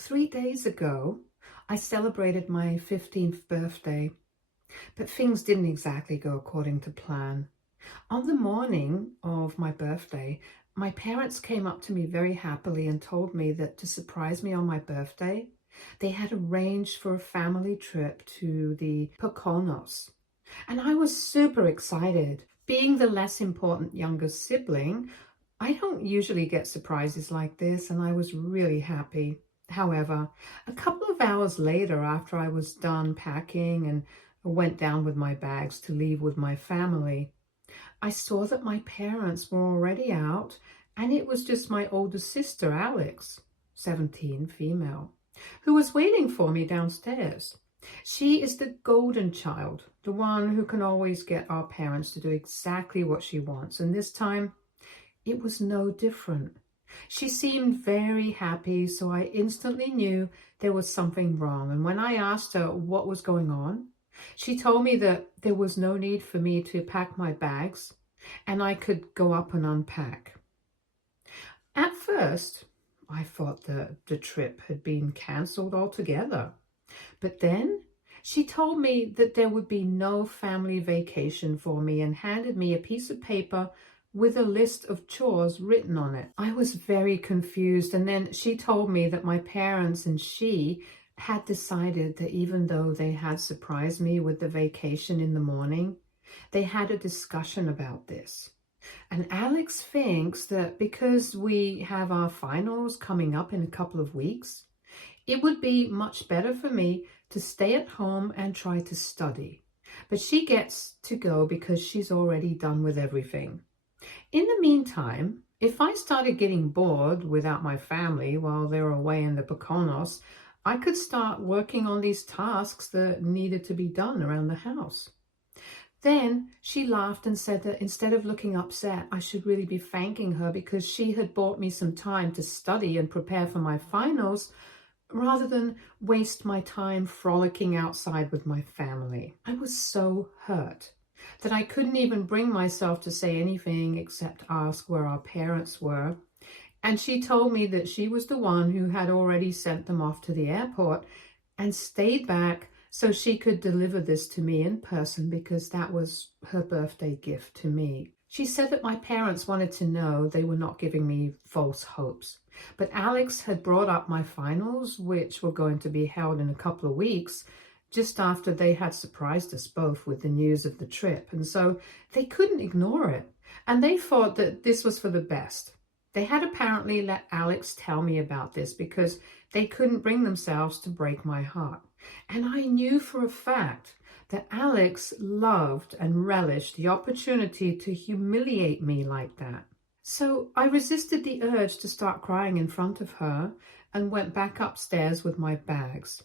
3 days ago, I celebrated my 15th birthday, but things didn't exactly go according to plan. On the morning of my birthday, my parents came up to me very happily and told me that to surprise me on my birthday, they had arranged for a family trip to the Poconos. And I was super excited. Being the less important younger sibling, I don't usually get surprises like this, and I was really happy. However, a couple of hours later, after I was done packing and went down with my bags to leave with my family, I saw that my parents were already out, and it was just my older sister, Alex, 17, female, who was waiting for me downstairs. She is the golden child, the one who can always get our parents to do exactly what she wants. And this time, it was no different. She seemed very happy, so I instantly knew there was something wrong. And when I asked her what was going on, she told me that there was no need for me to pack my bags and I could go up and unpack. At first, I thought that the trip had been cancelled altogether. But then she told me that there would be no family vacation for me and handed me a piece of paper with a list of chores written on it. I was very confused, and then she told me that my parents and she had decided that even though they had surprised me with the vacation in the morning, they had a discussion about this. And Alex thinks that because we have our finals coming up in a couple of weeks, it would be much better for me to stay at home and try to study. But she gets to go because she's already done with everything. In the meantime, if I started getting bored without my family while they were away in the Poconos, I could start working on these tasks that needed to be done around the house. Then she laughed and said that instead of looking upset, I should really be thanking her because she had bought me some time to study and prepare for my finals rather than waste my time frolicking outside with my family. I was so hurt that I couldn't even bring myself to say anything except ask where our parents were. And she told me that she was the one who had already sent them off to the airport and stayed back so she could deliver this to me in person because that was her birthday gift to me. She said that my parents wanted to know they were not giving me false hopes. But Alex had brought up my finals, which were going to be held in a couple of weeks, just after they had surprised us both with the news of the trip. And so they couldn't ignore it. And they thought that this was for the best. They had apparently let Alex tell me about this because they couldn't bring themselves to break my heart. And I knew for a fact that Alex loved and relished the opportunity to humiliate me like that. So I resisted the urge to start crying in front of her and went back upstairs with my bags.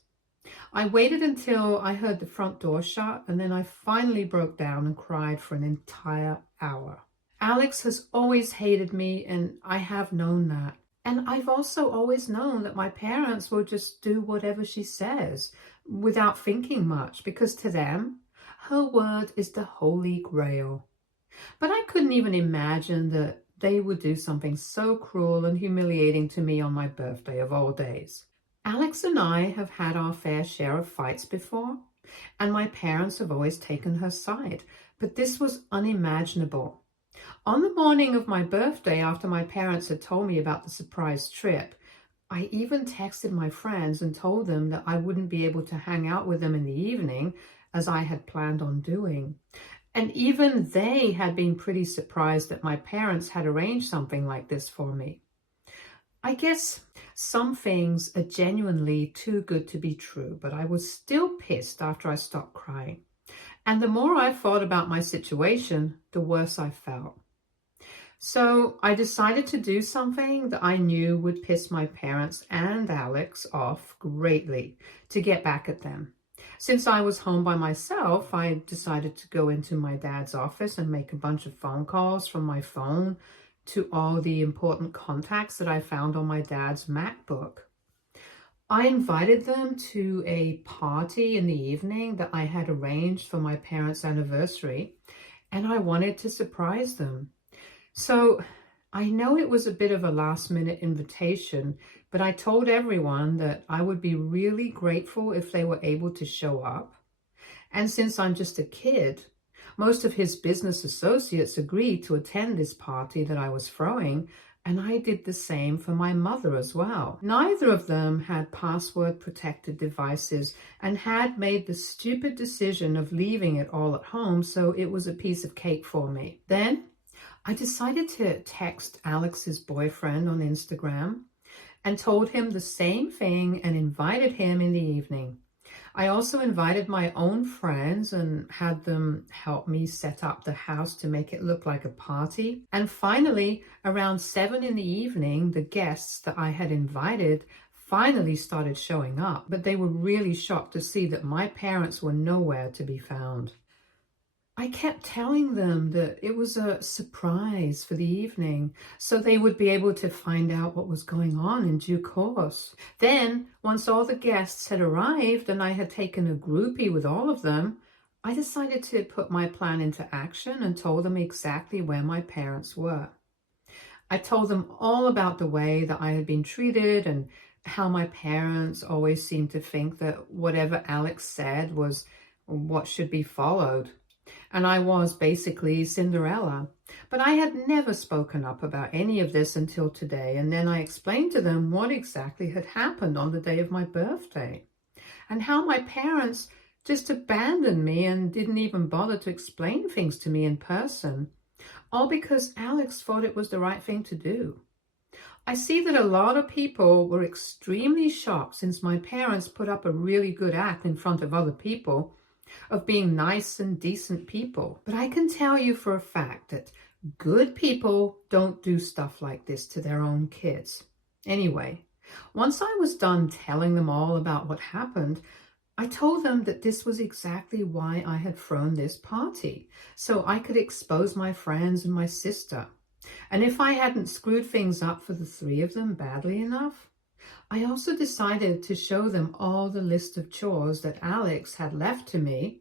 I waited until I heard the front door shut, and then I finally broke down and cried for an entire hour. Alex has always hated me, and I have known that. And I've also always known that my parents will just do whatever she says without thinking much, because to them, her word is the holy grail. But I couldn't even imagine that they would do something so cruel and humiliating to me on my birthday of all days. Alex and I have had our fair share of fights before, and my parents have always taken her side, but this was unimaginable. On the morning of my birthday, after my parents had told me about the surprise trip, I even texted my friends and told them that I wouldn't be able to hang out with them in the evening as I had planned on doing. And even they had been pretty surprised that my parents had arranged something like this for me. I guess some things are genuinely too good to be true, but I was still pissed after I stopped crying. And the more I thought about my situation, the worse I felt. So I decided to do something that I knew would piss my parents and Alex off greatly to get back at them. Since I was home by myself, I decided to go into my dad's office and make a bunch of phone calls from my phone to all the important contacts that I found on my dad's MacBook. I invited them to a party in the evening that I had arranged for my parents' anniversary, and I wanted to surprise them. So I know it was a bit of a last-minute invitation, but I told everyone that I would be really grateful if they were able to show up. And since I'm just a kid, most of his business associates agreed to attend this party that I was throwing, and I did the same for my mother as well. Neither of them had password-protected devices and had made the stupid decision of leaving it all at home, so it was a piece of cake for me. Then I decided to text Alex's boyfriend on Instagram and told him the same thing and invited him in the evening. I also invited my own friends and had them help me set up the house to make it look like a party. And finally, around 7 in the evening, the guests that I had invited finally started showing up, but they were really shocked to see that my parents were nowhere to be found. I kept telling them that it was a surprise for the evening, so they would be able to find out what was going on in due course. Then, once all the guests had arrived and I had taken a groupie with all of them, I decided to put my plan into action and told them exactly where my parents were. I told them all about the way that I had been treated and how my parents always seemed to think that whatever Alex said was what should be followed. And I was basically Cinderella. But I had never spoken up about any of this until today, and then I explained to them what exactly had happened on the day of my birthday, and how my parents just abandoned me and didn't even bother to explain things to me in person, all because Alex thought it was the right thing to do. I see that a lot of people were extremely shocked since my parents put up a really good act in front of other people of being nice and decent people. But I can tell you for a fact that good people don't do stuff like this to their own kids. Anyway, once I was done telling them all about what happened, I told them that this was exactly why I had thrown this party, so I could expose my friends and my sister. And if I hadn't screwed things up for the 3 of them badly enough, I also decided to show them all the list of chores that Alex had left to me,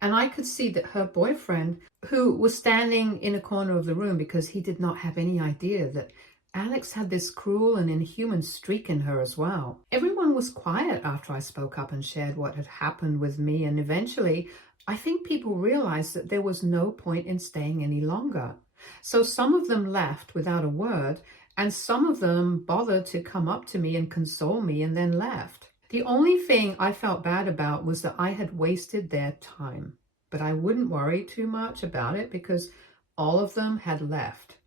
and I could see that her boyfriend, who was standing in a corner of the room because he did not have any idea that Alex had this cruel and inhuman streak in her as well. Everyone was quiet after I spoke up and shared what had happened with me, and eventually I think people realized that there was no point in staying any longer. So some of them left without a word, and some of them bothered to come up to me and console me and then left. The only thing I felt bad about was that I had wasted their time, but I wouldn't worry too much about it because all of them had left.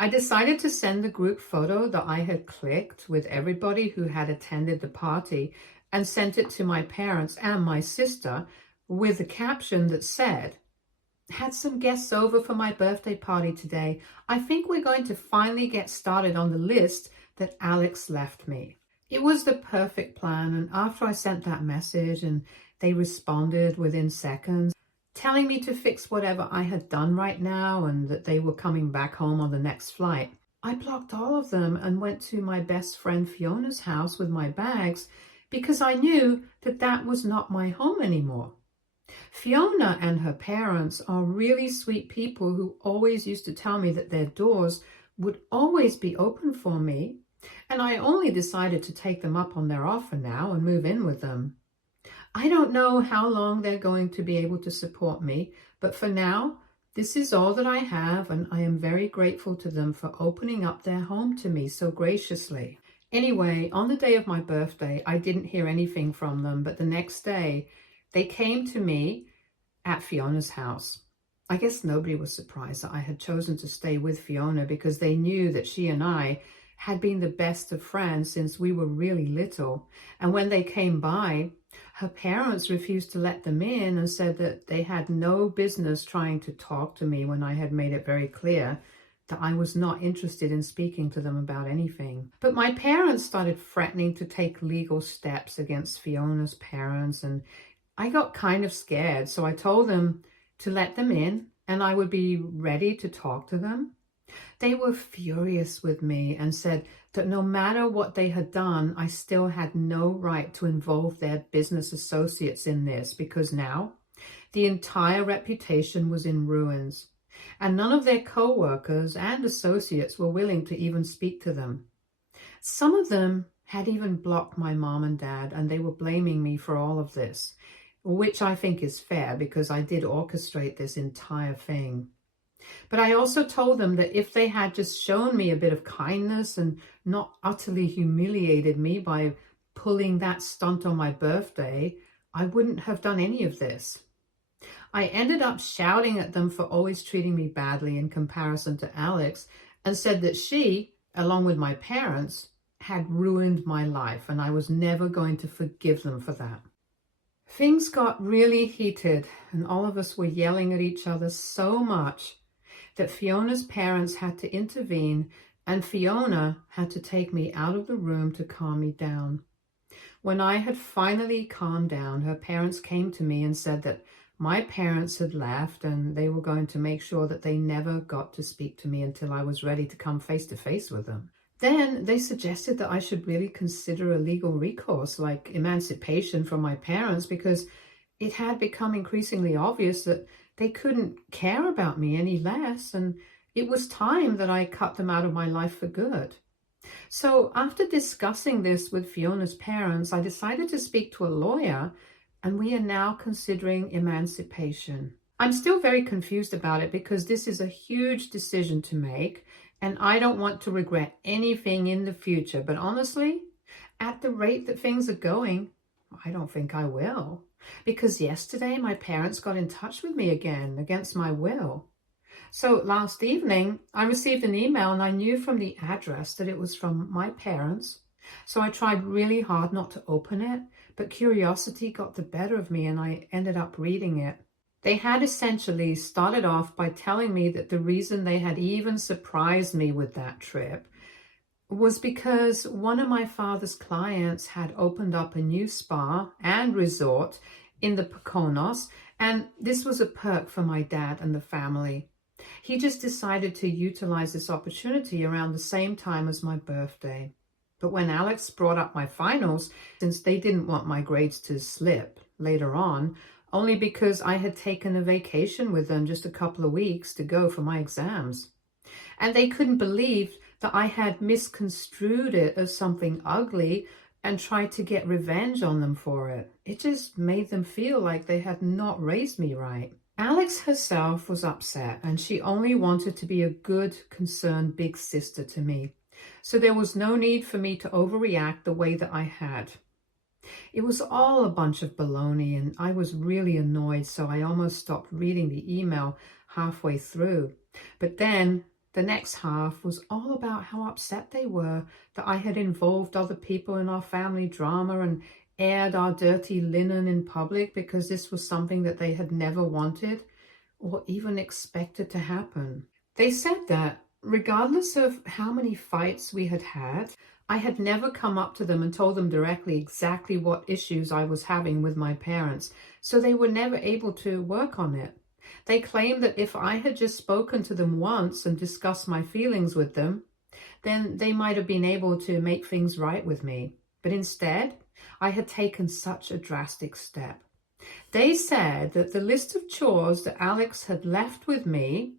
I decided to send the group photo that I had clicked with everybody who had attended the party and sent it to my parents and my sister with a caption that said, "Had some guests over for my birthday party today. I think we're going to finally get started on the list that Alex left me." It was the perfect plan, and after I sent that message and they responded within seconds, telling me to fix whatever I had done right now and that they were coming back home on the next flight, I blocked all of them and went to my best friend Fiona's house with my bags because I knew that that was not my home anymore. Fiona and her parents are really sweet people who always used to tell me that their doors would always be open for me, and I only decided to take them up on their offer now and move in with them. I don't know how long they're going to be able to support me, but for now, this is all that I have, and I am very grateful to them for opening up their home to me so graciously. Anyway, on the day of my birthday, I didn't hear anything from them, but the next day, they came to me at Fiona's house. I guess nobody was surprised that I had chosen to stay with Fiona because they knew that she and I had been the best of friends since we were really little. And when they came by, her parents refused to let them in and said that they had no business trying to talk to me when I had made it very clear that I was not interested in speaking to them about anything. But my parents started threatening to take legal steps against Fiona's parents, and I got kind of scared, so I told them to let them in and I would be ready to talk to them. They were furious with me and said that no matter what they had done, I still had no right to involve their business associates in this because now the entire reputation was in ruins and none of their co-workers and associates were willing to even speak to them. Some of them had even blocked my mom and dad, and they were blaming me for all of this, which I think is fair because I did orchestrate this entire thing. But I also told them that if they had just shown me a bit of kindness and not utterly humiliated me by pulling that stunt on my birthday, I wouldn't have done any of this. I ended up shouting at them for always treating me badly in comparison to Alex, and said that she, along with my parents, had ruined my life and I was never going to forgive them for that. Things got really heated and all of us were yelling at each other so much that Fiona's parents had to intervene and Fiona had to take me out of the room to calm me down. When I had finally calmed down, her parents came to me and said that my parents had left and they were going to make sure that they never got to speak to me until I was ready to come face to face with them. Then they suggested that I should really consider a legal recourse like emancipation from my parents because it had become increasingly obvious that they couldn't care about me any less, and it was time that I cut them out of my life for good. So after discussing this with Fiona's parents, I decided to speak to a lawyer, and we are now considering emancipation. I'm still very confused about it because this is a huge decision to make, and I don't want to regret anything in the future. But honestly, at the rate that things are going, I don't think I will. Because yesterday my parents got in touch with me again against my will. So last evening I received an email and I knew from the address that it was from my parents. So I tried really hard not to open it, but curiosity got the better of me and I ended up reading it. They had essentially started off by telling me that the reason they had even surprised me with that trip was because one of my father's clients had opened up a new spa and resort in the Poconos, and this was a perk for my dad and the family. He just decided to utilize this opportunity around the same time as my birthday. But when Alex brought up my finals, since they didn't want my grades to slip later on, only because I had taken a vacation with them just a couple of weeks to go for my exams. And they couldn't believe that I had misconstrued it as something ugly and tried to get revenge on them for it. It just made them feel like they had not raised me right. Alex herself was upset and she only wanted to be a good, concerned big sister to me. So there was no need for me to overreact the way that I had. It was all a bunch of baloney and I was really annoyed, so I almost stopped reading the email halfway through. But then the next half was all about how upset they were that I had involved other people in our family drama and aired our dirty linen in public because this was something that they had never wanted or even expected to happen. They said that regardless of how many fights we had had, I had never come up to them and told them directly exactly what issues I was having with my parents, so they were never able to work on it. They claimed that if I had just spoken to them once and discussed my feelings with them, then they might have been able to make things right with me. But instead, I had taken such a drastic step. They said that the list of chores that Alex had left with me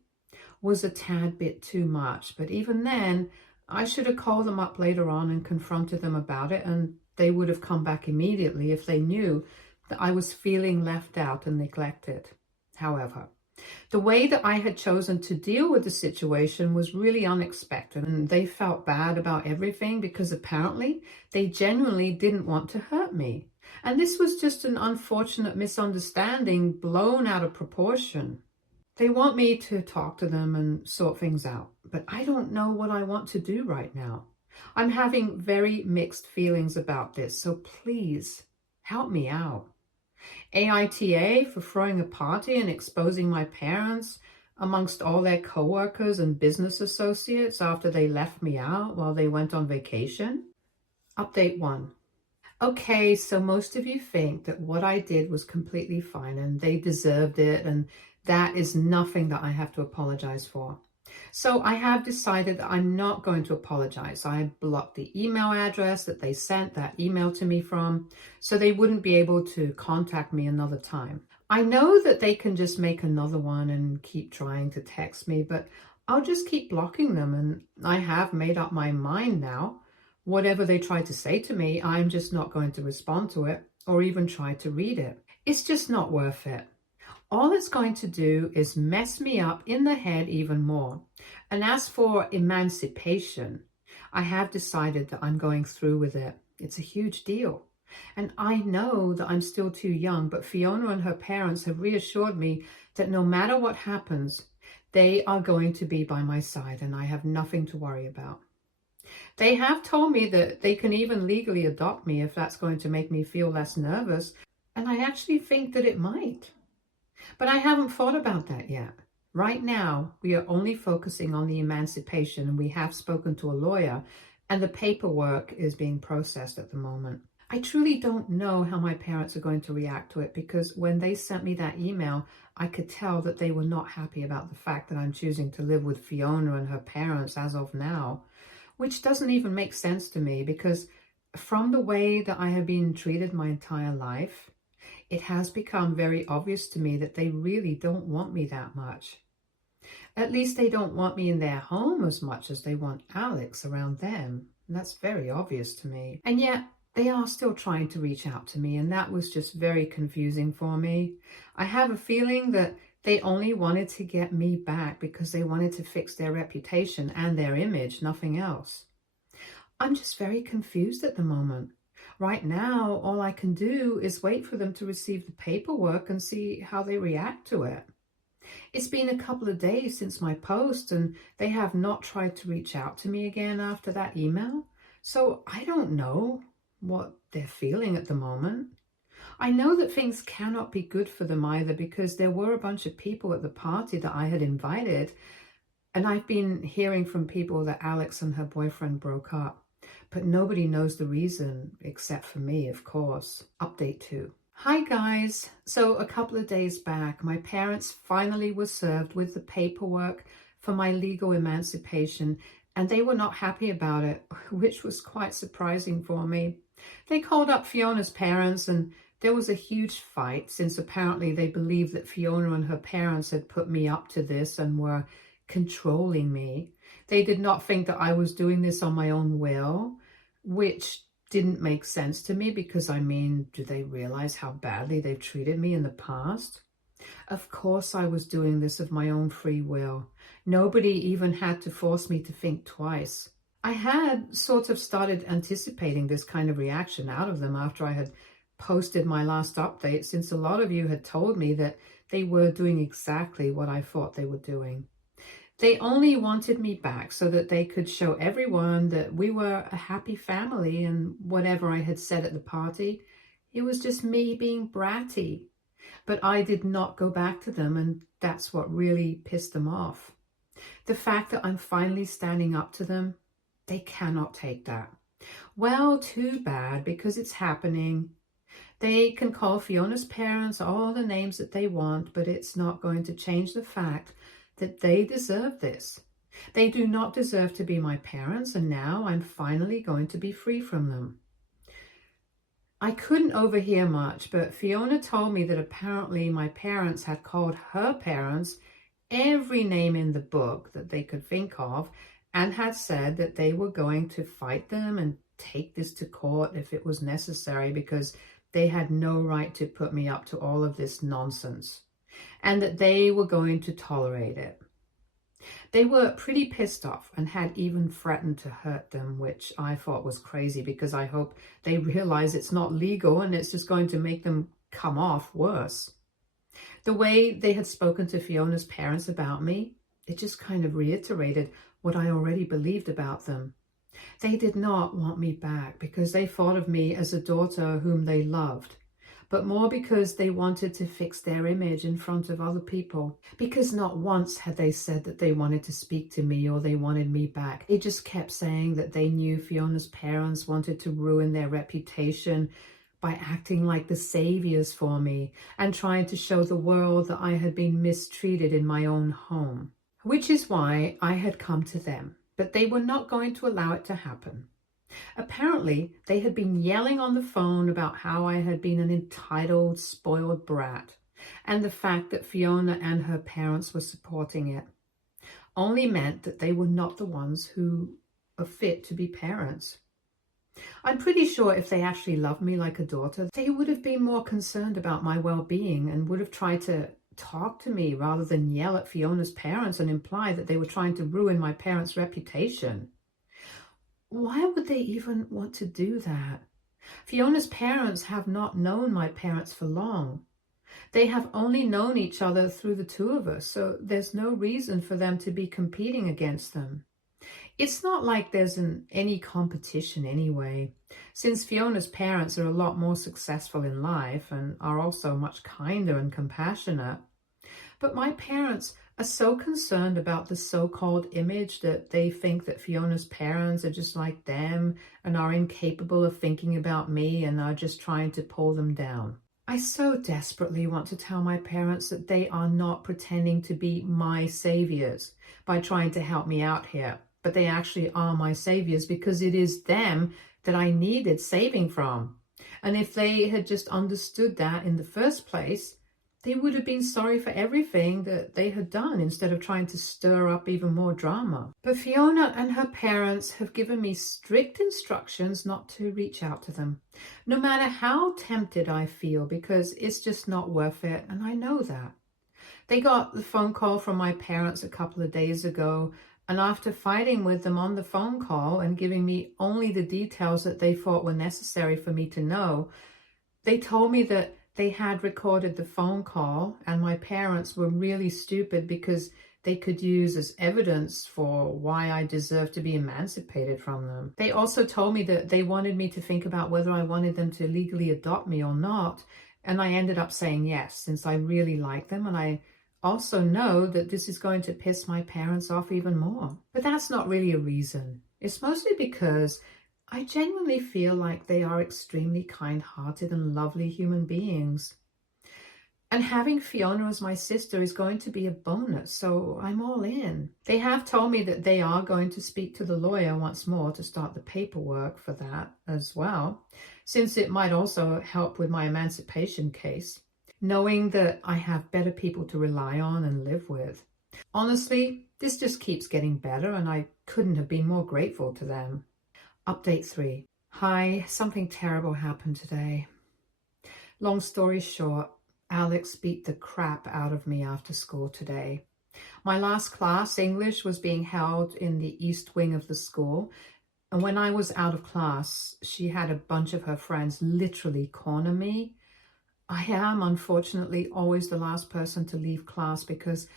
was a tad bit too much, but even then, I should have called them up later on and confronted them about it, and they would have come back immediately if they knew that I was feeling left out and neglected. However, the way that I had chosen to deal with the situation was really unexpected, and they felt bad about everything because apparently they genuinely didn't want to hurt me. And this was just an unfortunate misunderstanding blown out of proportion. They want me to talk to them and sort things out, but I don't know what I want to do right now. I'm having very mixed feelings about this, so please help me out. AITA for throwing a party and exposing my parents amongst all their coworkers and business associates after they left me out while they went on vacation. Update 1. Okay, so most of you think that what I did was completely fine and they deserved it, and that is nothing that I have to apologize for. So I have decided that I'm not going to apologize. I blocked the email address that they sent that email to me from, so they wouldn't be able to contact me another time. I know that they can just make another one and keep trying to text me, but I'll just keep blocking them, and I have made up my mind now. Whatever they try to say to me, I'm just not going to respond to it or even try to read it. It's just not worth it. All it's going to do is mess me up in the head even more. And as for emancipation, I have decided that I'm going through with it. It's a huge deal. And I know that I'm still too young, but Fiona and her parents have reassured me that no matter what happens, they are going to be by my side and I have nothing to worry about. They have told me that they can even legally adopt me if that's going to make me feel less nervous, and I actually think that it might. But I haven't thought about that yet. Right now, we are only focusing on the emancipation, and we have spoken to a lawyer, and the paperwork is being processed at the moment. I truly don't know how my parents are going to react to it, because when they sent me that email, I could tell that they were not happy about the fact that I'm choosing to live with Fiona and her parents as of now, which doesn't even make sense to me, because from the way that I have been treated my entire life, it has become very obvious to me that they really don't want me that much. At least they don't want me in their home as much as they want Alex around them. And that's very obvious to me. And yet, they are still trying to reach out to me, and that was just very confusing for me. I have a feeling that they only wanted to get me back because they wanted to fix their reputation and their image, nothing else. I'm just very confused at the moment. Right now, all I can do is wait for them to receive the paperwork and see how they react to it. It's been a couple of days since my post, and they have not tried to reach out to me again after that email. So I don't know what they're feeling at the moment. I know that things cannot be good for them either, because there were a bunch of people at the party that I had invited, and I've been hearing from people that Alex and her boyfriend broke up, but nobody knows the reason except for me, of course. Update 2. Hi guys. So a couple of days back, my parents finally were served with the paperwork for my legal emancipation, and they were not happy about it, which was quite surprising for me. They called up Fiona's parents, and there was a huge fight, since apparently they believed that Fiona and her parents had put me up to this and were controlling me. They did not think that I was doing this on my own will, which didn't make sense to me, because I mean, do they realize how badly they've treated me in the past? Of course I was doing this of my own free will. Nobody even had to force me to think twice. I had sort of started anticipating this kind of reaction out of them after I had posted my last update, since a lot of you had told me that they were doing exactly what I thought they were doing. They only wanted me back so that they could show everyone that we were a happy family, and whatever I had said at the party, it was just me being bratty. But I did not go back to them, and that's what really pissed them off. The fact that I'm finally standing up to them, they cannot take that. Well, too bad, because it's happening. They can call Fiona's parents all the names that they want, but it's not going to change the fact that they deserve this. They do not deserve to be my parents, and now I'm finally going to be free from them. I couldn't overhear much, but Fiona told me that apparently my parents had called her parents every name in the book that they could think of, and had said that they were going to fight them and take this to court if it was necessary, because they had no right to put me up to all of this nonsense, and that they were going to tolerate it. They were pretty pissed off and had even threatened to hurt them, which I thought was crazy, because I hope they realize it's not legal and it's just going to make them come off worse. The way they had spoken to Fiona's parents about me, it just kind of reiterated what I already believed about them. They did not want me back because they thought of me as a daughter whom they loved, but more because they wanted to fix their image in front of other people. Because not once had they said that they wanted to speak to me or they wanted me back. They just kept saying that they knew Fiona's parents wanted to ruin their reputation by acting like the saviors for me and trying to show the world that I had been mistreated in my own home. Which is why I had come to them, but they were not going to allow it to happen. Apparently, they had been yelling on the phone about how I had been an entitled, spoiled brat, and the fact that Fiona and her parents were supporting it only meant that they were not the ones who are fit to be parents. I'm pretty sure if they actually loved me like a daughter, they would have been more concerned about my well-being and would have tried to talk to me rather than yell at Fiona's parents and imply that they were trying to ruin my parents' reputation. Why would they even want to do that? Fiona's parents have not known my parents for long. They have only known each other through the two of us, so there's no reason for them to be competing against them. It's not like there's any competition anyway, since Fiona's parents are a lot more successful in life and are also much kinder and compassionate. But my parents are so concerned about the so-called image that they think that Fiona's parents are just like them and are incapable of thinking about me and are just trying to pull them down. I so desperately want to tell my parents that they are not pretending to be my saviors by trying to help me out here, but they actually are my saviors because it is them that I needed saving from. And if they had just understood that in the first place, they would have been sorry for everything that they had done instead of trying to stir up even more drama. But Fiona and her parents have given me strict instructions not to reach out to them, no matter how tempted I feel, because it's just not worth it, and I know that. They got the phone call from my parents a couple of days ago, and after fighting with them on the phone call and giving me only the details that they thought were necessary for me to know, they told me that they had recorded the phone call and my parents were really stupid because they could use as evidence for why I deserve to be emancipated from them. They also told me that they wanted me to think about whether I wanted them to legally adopt me or not, and I ended up saying yes, since I really like them, and I also know that this is going to piss my parents off even more. But that's not really a reason. It's mostly because I genuinely feel like they are extremely kind-hearted and lovely human beings. And having Fiona as my sister is going to be a bonus, so I'm all in. They have told me that they are going to speak to the lawyer once more to start the paperwork for that as well, since it might also help with my emancipation case, knowing that I have better people to rely on and live with. Honestly, this just keeps getting better, and I couldn't have been more grateful to them. Update 3. Hi, something terrible happened today. Long story short, Alex beat the crap out of me after school today. My last class, English, was being held in the east wing of the school, and when I was out of class, she had a bunch of her friends literally corner me. I am, unfortunately, always the last person to leave class because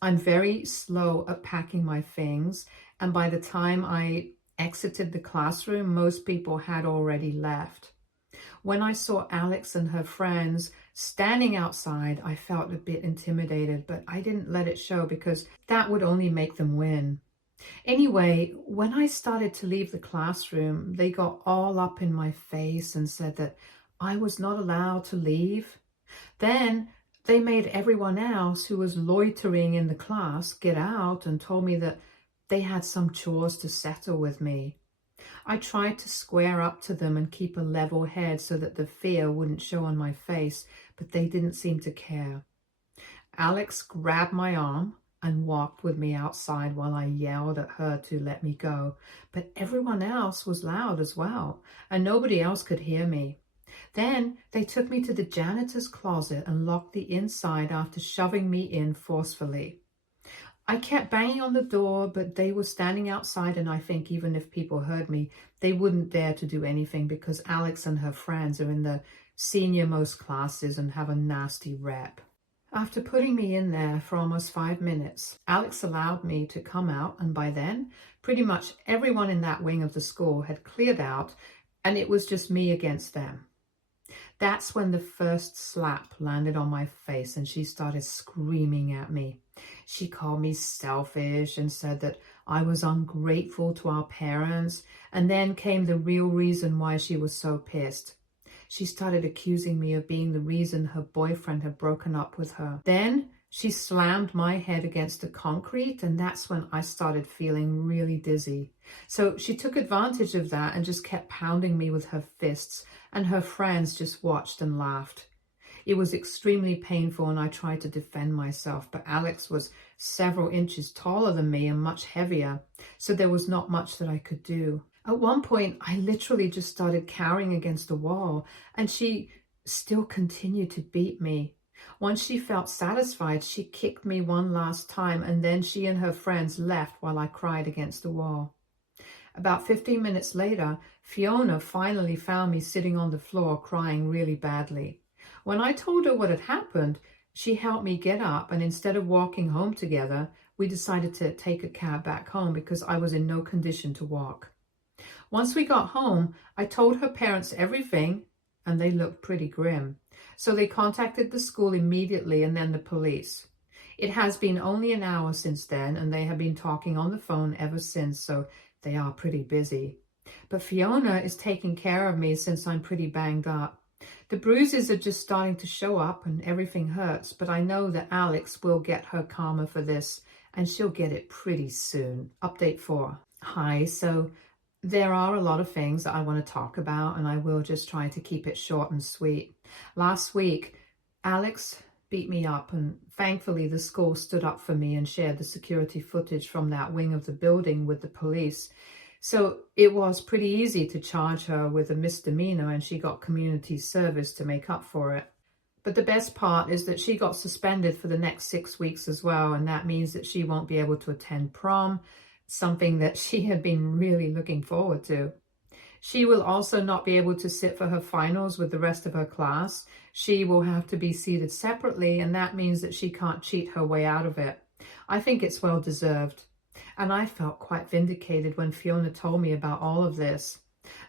I'm very slow at packing my things, and by the time I exited the classroom, most people had already left. When I saw Alex and her friends standing outside, I felt a bit intimidated, but I didn't let it show because that would only make them win. Anyway, when I started to leave the classroom, they got all up in my face and said that I was not allowed to leave. Then they made everyone else who was loitering in the class get out and told me that they had some chores to settle with me. I tried to square up to them and keep a level head so that the fear wouldn't show on my face, but they didn't seem to care. Alex grabbed my arm and walked with me outside while I yelled at her to let me go, but everyone else was loud as well, and nobody else could hear me. Then they took me to the janitor's closet and locked the inside after shoving me in forcefully. I kept banging on the door, but they were standing outside, and I think even if people heard me, they wouldn't dare to do anything because Alex and her friends are in the senior-most classes and have a nasty rep. After putting me in there for almost 5 minutes, Alex allowed me to come out, and by then, pretty much everyone in that wing of the school had cleared out, and it was just me against them. That's when the first slap landed on my face and she started screaming at me. She called me selfish and said that I was ungrateful to our parents, and then came the real reason why she was so pissed. She started accusing me of being the reason her boyfriend had broken up with her. Then she slammed my head against the concrete, and that's when I started feeling really dizzy. So she took advantage of that and just kept pounding me with her fists, and her friends just watched and laughed. It was extremely painful, and I tried to defend myself, but Alex was several inches taller than me and much heavier, so there was not much that I could do. At one point, I literally just started cowering against the wall, and she still continued to beat me. Once she felt satisfied, she kicked me one last time, and then she and her friends left while I cried against the wall. About 15 minutes later, Fiona finally found me sitting on the floor crying really badly. When I told her what had happened, she helped me get up, and instead of walking home together, we decided to take a cab back home because I was in no condition to walk. Once we got home, I told her parents everything, and they looked pretty grim. So they contacted the school immediately and then the police. It has been only an hour since then, and they have been talking on the phone ever since, so they are pretty busy. But Fiona is taking care of me since I'm pretty banged up. The bruises are just starting to show up and everything hurts, but I know that Alex will get her karma for this, and she'll get it pretty soon. Update 4. Hi, so there are a lot of things that I want to talk about, and I will just try to keep it short and sweet. Last week, Alex beat me up, and thankfully the school stood up for me and shared the security footage from that wing of the building with the police. So it was pretty easy to charge her with a misdemeanor, and she got community service to make up for it. But the best part is that she got suspended for the next 6 weeks as well, and that means that she won't be able to attend prom, something that she had been really looking forward to. She will also not be able to sit for her finals with the rest of her class. She will have to be seated separately, and that means that she can't cheat her way out of it. I think it's well deserved. And I felt quite vindicated when Fiona told me about all of this.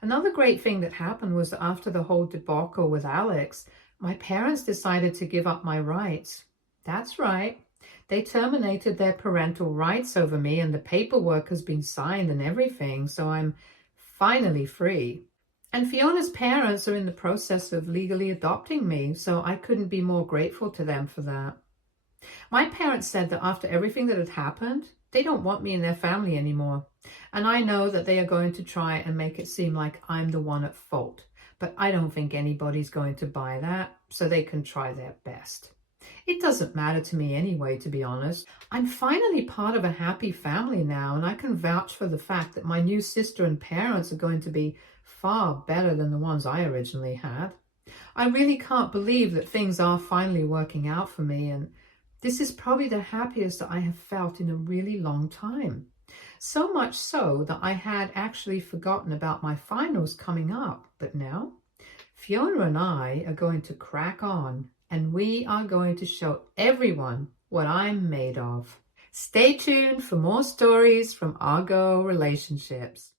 Another great thing that happened was that after the whole debacle with Alex, my parents decided to give up my rights. That's right. They terminated their parental rights over me, and the paperwork has been signed and everything, so I'm finally free. And Fiona's parents are in the process of legally adopting me, so I couldn't be more grateful to them for that. My parents said that after everything that had happened, they don't want me in their family anymore. And I know that they are going to try and make it seem like I'm the one at fault. But I don't think anybody's going to buy that, so they can try their best. It doesn't matter to me anyway, to be honest. I'm finally part of a happy family now, and I can vouch for the fact that my new sister and parents are going to be far better than the ones I originally had. I really can't believe that things are finally working out for me, and this is probably the happiest that I have felt in a really long time. So much so that I had actually forgotten about my finals coming up. But now, Fiona and I are going to crack on, and we are going to show everyone what I'm made of. Stay tuned for more stories from Argo Relationships.